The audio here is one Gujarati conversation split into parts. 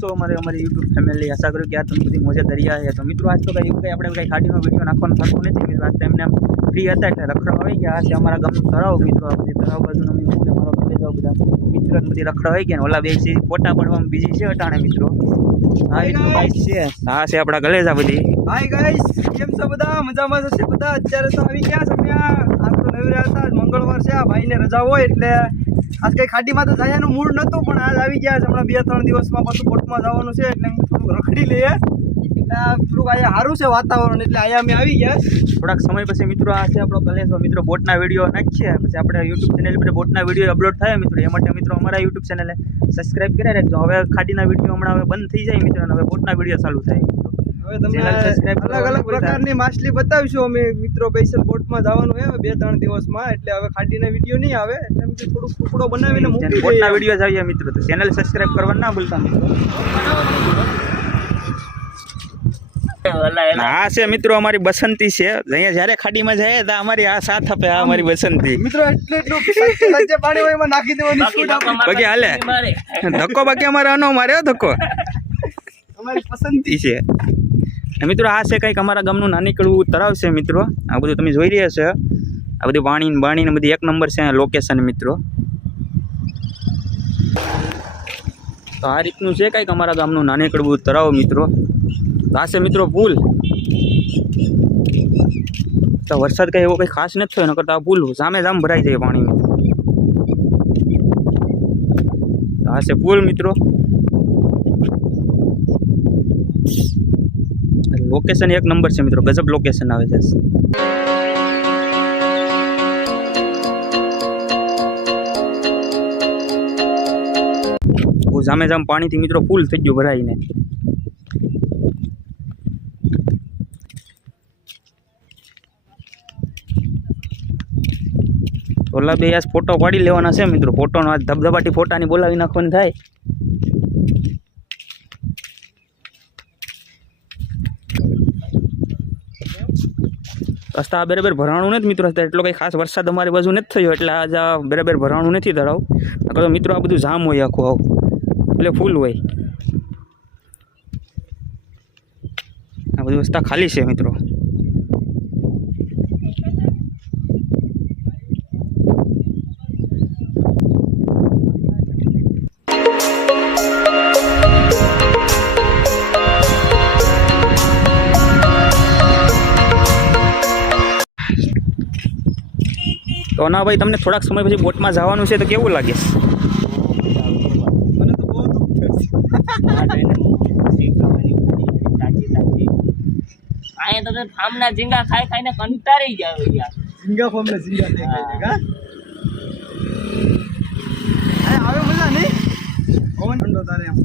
છો અમારી YouTube ફેમિલી? આશા કરું કે આ તમે બધી મોજે દરિયા છે. તો મિત્રો આજ તો કંઈ એવું કંઈ આપણે કંઈ ખાડીનો વિડીયો નાખવાનું થતું નથી મિત્રો. આજ તો એમને ફ્રી હતા એટલે રખડવા આવી ગયા. આ છે અમારા ગામનું તળાવ મિત્રો. આ બધી તળાવ બાજુનો મારો કલેજ બધા મિત્રો બધી રખડવા આવી ગયા. ઓલા બે છે ફોટા પડવામાં બીજી છે અટાણે મિત્રો. આ રીતનું ગાઈસ છે. આ છે આપણા કલેજા બધી. હાય ગાઈસ, કેમ છો બધા? મજામાં હશે બધા? અત્યારે તો આવી ગયા તમે. આજ તો નવરા હતા, આજ મંગળવાર છે, આ ભાઈને રજા હોય એટલે આજ કઈ ખાડીમાં તો જવાનું મૂડ નહોતું, પણ આજ આવી ગયા છે. હમણાં 2-3 દિવસમાં પાછું બોટમાં જવાનું છે એટલે થોડું રખડી લઈએ. એટલે થોડુંક અહીંયા સારું છે વાતાવરણ, એટલે અહીંયા અમે આવી ગયા. થોડાક સમય પછી મિત્રો આ છે આપણો કલેજો મિત્રો. બોટના વિડીયો નાખીએ પછી આપણે YouTube ચેનલ પર બોટના વિડીયો અપલોડ થાય મિત્રો. એ માટે મિત્રો અમારા YouTube ચેનલે સબસ્ક્રાઇબ કરી રાખજો. હવે ખાડીના વિડીયો હમણાં હવે બંધ થઈ જાય મિત્રો, અને હવે બોટના વિડીયો ચાલુ થાય મિત્રો. હવે તમને અલગ અલગ પ્રકારની માછલી બતાવીશું અમે મિત્રો. સ્પેશિયલ બોટમાં જવાનું છે 2-3 દિવસમાં, એટલે હવે ખાડીના વિડીયો નહીં આવે. એટલે અમે થોડુંક ટુકડો બનાવીને મૂકી બોટના વિડીયો આવીએ મિત્રો. તો ચેનલ સબસ્ક્રાઇબ કરવાનું ના ભૂલતા મિત્રો. આ છે મિત્રો અમારી બસંતી છે. અહીંયા જ્યારે ખાડીમાં જાય તો અમારી આ સાથ આપે. આ અમારી બસંતી મિત્રો. એટલું જે પાણી હોય એમાં નાખી દેવાની છૂટ આપી. બાકી હાલે ધક્કો બાકી અમારે અનો મારે ધક્કો અમારી પસંદગી છે મિત્રો. આ છે કંઈક અમારા ગામનું નાનીકડું તળાવ છે મિત્રો. આ બધું તમે જોઈ રહ્યા છો. આ બધું પાણી ને બધી એક નંબર છે લોકેશન મિત્રો. તો આ રીતનું છે કંઈક અમારા ગામનું નાનીકડું તળાવ મિત્રો. આ છે મિત્રો પુલ. તો વરસાદ કંઈ એવો કંઈ ખાસ નથી થયો, નકર તો આ પુલ સામે જામ ભરાઈ જાય પાણી. તો આ છે પુલ મિત્રો. લોકેશન એક નંબર છે મિત્રો. ગજબ લોકેશન આવે છે. સામે જામ પાણીથી મિત્રો ફૂલ થઈ ગયું ભરાઈને. ઓલા બે આજ ફોટો પાડી લેવાના છે મિત્રો. ફોટોનો આજ ધબધબાટી ફોટાની બોલાવી નાખવાની થાય. રસ્તા બરાબર ભરાણું નથી મિત્રો. એટલો કંઈ ખાસ વરસાદ અમારી બાજુ નથી થયો એટલે આજ આ બરાબર ભરાણું નથી તળાવ. તો મિત્રો આ બધું જામ હોય આખું એટલે ફૂલ હોય. આ બધી રસ્તા ખાલી છે મિત્રો. તો ના ભાઈ, તમને થોડાક સમય પછી બોટમાં જવાનું છે તો કેવું લાગે? મને તો બહુ દુઃખ થાય તો ફામના ઝીંગા ખાઈને કંટાળી જાવ યાર. ઝીંગા ફામના ઝીંગા ખાઈ આવે મજા નહીં. પવન ઠંડો તારે એમ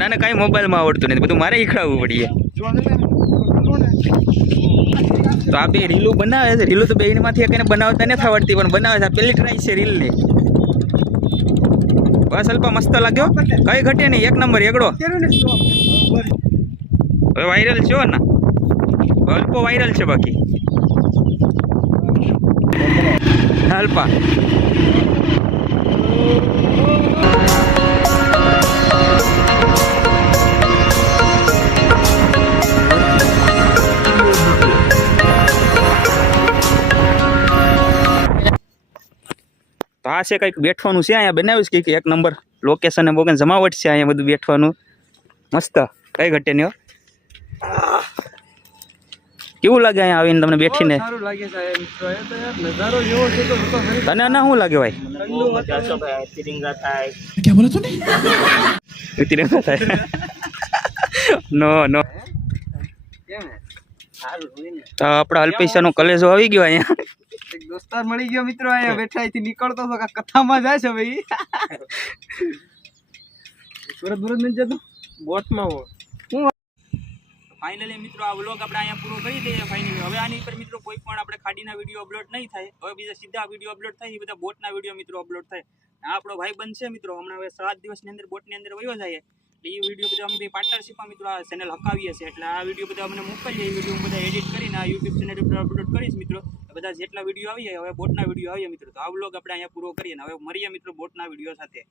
ના કાંઈ મોબાઈલમાં આવડતું નથી, બધું મારે શીખડાવવું પડીએ. તો આ બે રીલું બનાવે છે. રીલું તો બેનમાંથી એકને બનાવતા નથી આવડતી, પણ બનાવે છે. પેલી ટ્રાય છે રીલની. બસ અલ્પા મસ્ત લાગ્યો. કઈ ઘટે નહીં, એક નંબર એકડો. હવે વાયરલ છે ને, અલ્પો વાયરલ છે. બાકી અલ્પા તો આ છે કંઈક બેઠવાનું છે. અહીંયા બનાવ્યું છે કંઈક એક નંબર લોકેશન ને બોકેન જમાવટ છે. અહીંયા બધું બેઠવાનું મસ્ત. કઈ ઘટે નહીં. કેવું લાગે અહીંયા આવીને તમને બેઠીને? સારું લાગે સાહેબ મિત્રો. એ તો યાર નજારો જેવો છે તો તને ના શું લાગે ભાઈ? તિરંગા થાય. क्या बोला तूने? તિરંગા થાય. નો કેમ સારું હોય ને. તો આપણા અલ્પેશાનો કલેજો આવી ગયો અહીંયા. એક દોસ્તાર મળી ગયો મિત્રો. અહીંયા બેઠા અહીંથી નીકળતો તો કથામાં જાય છે ભાઈ. સુરત નથી જતો બોટમાં હો. ફાઇનલી મિત્રો આ વ્લોગ આપણે અહીંયા પૂરો કરી દઈએ ફાઇનલી. હવે આની પર મિત્રો કોઈ પણ આપણે ખાડીના વિડીયો અપલોડ નહીં થાય. હવે બીજા સીધા વિડીયો અપલોડ થાય, એ બધા બોટના વિડીયો મિત્રો અપલોડ થાય. આ આપણો ભાઈ બનશે મિત્રો. હમણાં હવે 7 દિવસની અંદર બોટની અંદર વયો જાય. એટલે એ વિડીયો બધા અમે પાર્ટનરશીપમાં મિત્રો આ ચેનલ હકાવીએ છીએ. એટલે આ વિડીયો બધા અમને મોકલીએ. એ વિડીયો બધા એડિટ કરીને આ YouTube ચેનલ ઉપર અપલોડ કરીશ મિત્રો. બધા જેટલા વિડીયો આવી જાય હવે બોટના વિડીયો આવીએ મિત્રો. તો આ વ્લોગ આપણે અહીંયા પૂરો કરીએ. હવે મળીએ મિત્રો બોટના વિડીયો સાથે.